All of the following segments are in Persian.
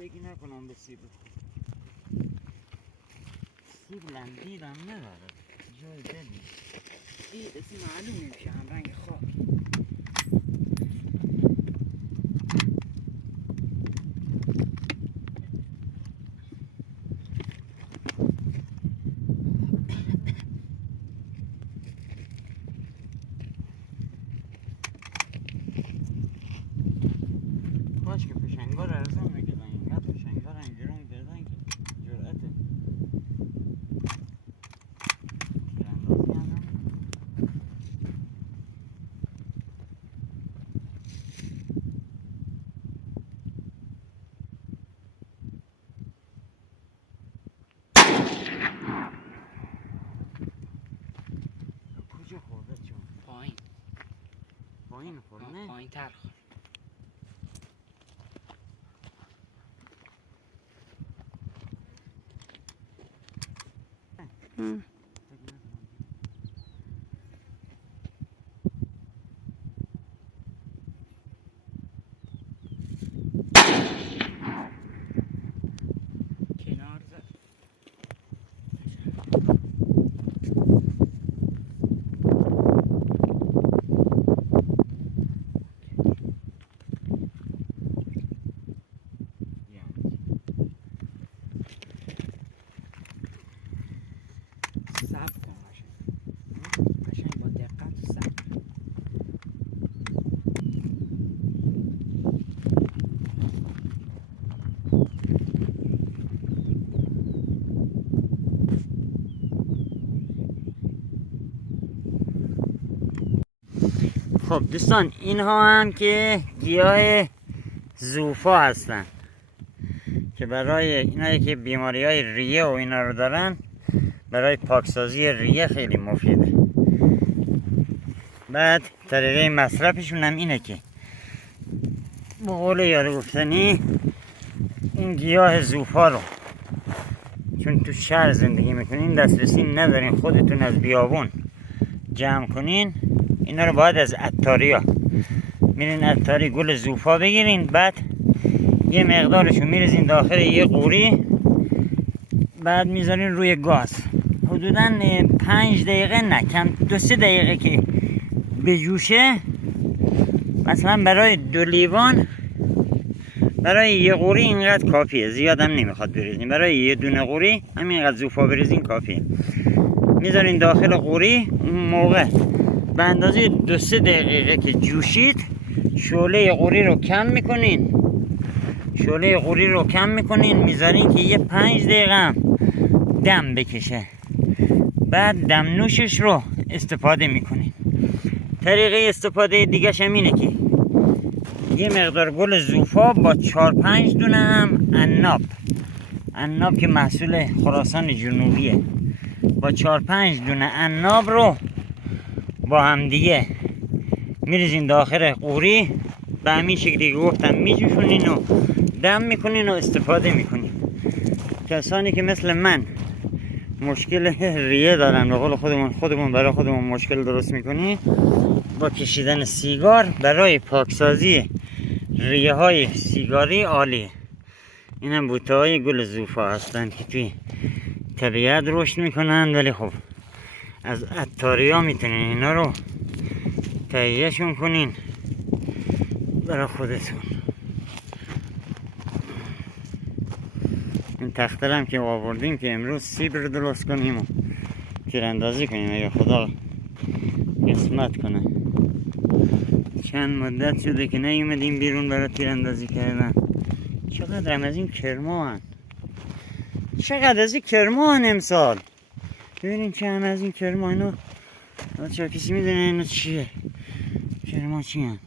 فکر نکنم به سیب لندیدم نداره جای دلی این اسی معلوم نمیشه هم رنگ خاک. کاش که پشنگار ارزان میگیدن اینقدر پشنگار اینجوری میگردن که جرأته تیراندازی هم نمی‌کنن. کجا خورده چون؟ پایین خورده نه؟ پایین تر خورد. کنار زد. صبر کن قشنگ با دقت و صبر. خب دوستان اینها هم که گیاه زوفا هستن که برای اینایی که بیماری های ریه و اینا رو دارن برای پاکسازی ریه خیلی مفیده. بعد طریقه مصرفشون هم اینه که به قول یاد گفتنی این گیاه زوفا رو چون تو شهر زندگی میکنین دسترسی ندارین خودتون از بیابون جمع کنین اینا رو باید از عطاریا میرین عطاری گل زوفا بگیرین بعد یه مقدارشو میریزین داخل یه قوری بعد میذارین روی گاز حدوداً 5 دقیقه نه کم 2-3 دقیقه که بجوشه مثلا برای 2 لیوان برای یه قوری اینقدر کافیه زیاد هم نمیخواد بریزین برای یه دونه قوری همینقدر زوفا بریزین کافیه میذارین داخل قوری اون موقع به اندازه 2-3 دقیقه که جوشید شعله قوری رو کم میکنین میذارین که یه 5 دقیقه هم دم بکشه بعد دم نوشش رو استفاده میکنین. طریقه استفاده دیگه هم اینه که یه مقدار گل زوفا با 4-5 دونه هم عناب که محصول خراسان جنوبیه با 4-5 دونه عناب رو با هم دیگه میریزین داخل قوری به همین شکلی که گفتم میجوشونین و دم میکنین و استفاده میکنین. کسانی که مثل من مشکل ریه دارن به قول خودمون برای خودمون مشکل درست میکنیم با کشیدن سیگار برای پاکسازی ریه های سیگاری عالیه. این هم بوته های گل زوفا هستن که توی طبیعت رشد میکنن ولی خب از عطاری ها میتونین اینا رو تهیهشون کنین برای خودتون. این تخترم که آوردیم که امروز سیب رو درست کنیم و تیراندازی کنیم اگه خدا قسمت کنه. چند مدت شده که نیومدیم بیرون برای تیراندازی کردن. چقدر هم از این کرما هن امسال. ببینین چه هم از این کرما اینو چه کسی میدونه اینو چیه کرما چی هن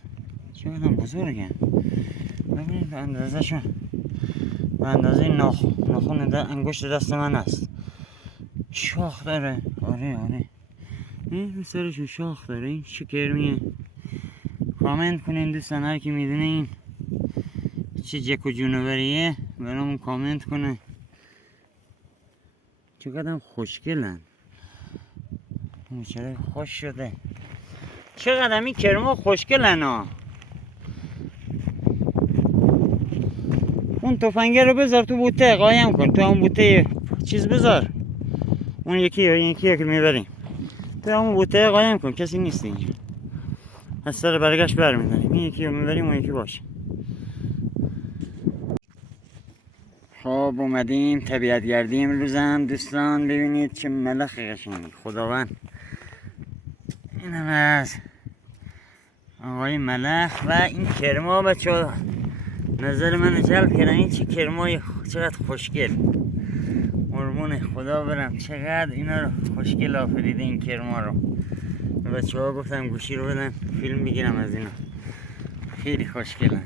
چقدر هم بزرگن. ببینین به اندازه شون به اندازه ناخون انگشت دست من است. شاخ داره آره این سرشون شاخ داره. این چه کرمیه کامنت کنین دوستان هر کی میدونه این چه جک و جونوریه برامون کامنت کنه. چقدر خوشگلن چرا خوش شده چقدر این کرما خوشگلن ها. اون تفنگه رو بذار تو بوته قایم کن، تو همون بوته چیز بذار، اون یکی که میبریم تو همون بوته قایم کن، کسی نیست اینجا. از سر برگشت برمیداریم، این یکی رو میبریم اون یکی باشه. خب اومدیم طبیعت گردی امروزم دوستان، ببینید چه ملخ قشنگی خداوند. اینم از آقای ملخ و این کرما بچه نظر من جلب کردن. این چه کرمای چقدر خوشگل، قربون خدا برم چقدر اینا رو خوشگل آفریده این کرما رو. به بچه ها گفتم گوشی رو بدن فیلم بگیرم از اینا، خیلی خوشگلن.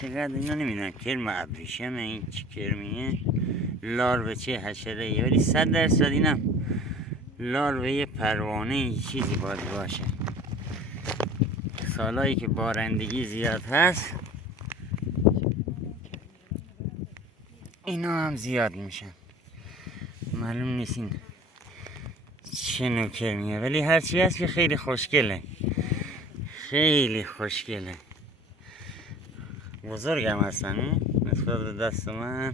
چقدر اینا نمیدونم کرم ابریشم این چه کرمیه، لارو چه حشره، ولی 100% اینم لارو پروانه این چیزی باید باشه. سالایی که بارندگی زیاد هست اینا هم زیاد میشن. معلوم نیست این چه نوع کرمیه، ولی هرچی هست که خیلی خوشگله، خیلی خوشگله. بزرگم هستن نسبت به دست من،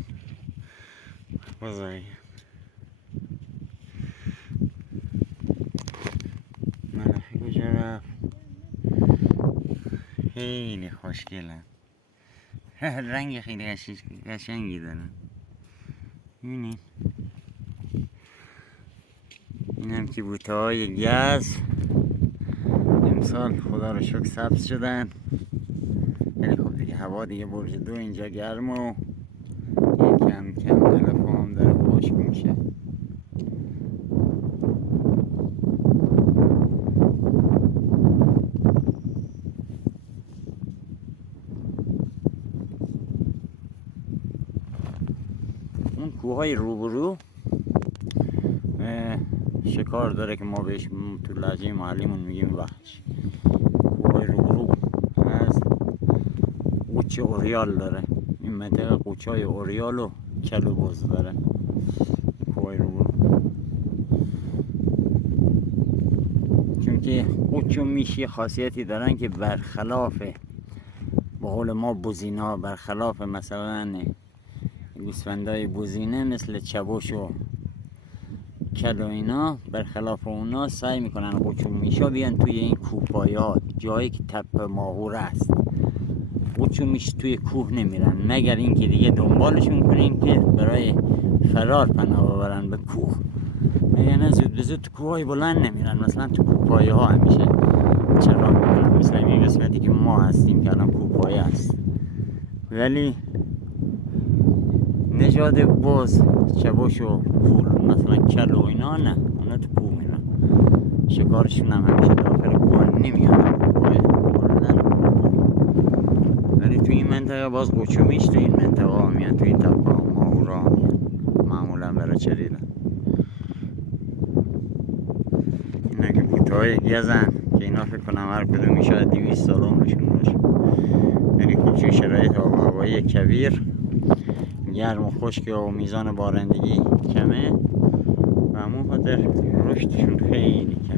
بزرگم. ملخی کجا رفت؟ خیلی خوشگلن. رنگ خیلی قشنگی دارن. میبینید اینم که بوته های گز امسال خدا رو شکر سبز شدن. خیلی خوب دیگه، هوا دیگه برج 2 اینجا گرم و کم کم علف هم داره خشک میشه. اون کوههای روبرو شکار داره که ما بهش تو لهجه محلیمون میگیم وحش. کوههای روبرو از قوچ اوریال داره، این منطقه قوچهای اوریال و کلوبوز داره کوههای روبرو. چون که قوچ و میش خاصیتی دارن که برخلاف به قول ما بوزینا، برخلاف مثلا گوسفندای بوزینه مثل چبوش و کل و اینا، برخلاف اونا سعی میکنن قوچ و میشا بیان توی این کوپایات، جایی که تپه ماهور است. قوچ و میش توی کوه نمیرن مگر اینکه دیگه دنبالشون کنین که برای فرار پناه ببرن به کوه، یعنی زود به زود تو کوههای بلند نمیرن. مثلا تو کوپایه ها همیشه چرا میکنن، مثل این قسمتی که ما هستیم که الان کوپایه هست، ولی نژاد باز چباش و پول مثلا کل و اینا نه، اونا تو کوه میرن. شکارشون هم همیشه داخل کوه نمیان، ولی تو این منطقه باز قوچ و میش تو این منطقه ها میان، تو این تپه ها ماهورا میان معمولا برای چریدن. اینا که بوتهای گزن که اینا فکر کنم هر کدومی شاید 200 سال عمرشون باشه، یعنی خب چون شرایط آب و هوایی کویر گرم و خشک و میزان بارندگی کمه و همون خاطر رشدشون خیلی کمه.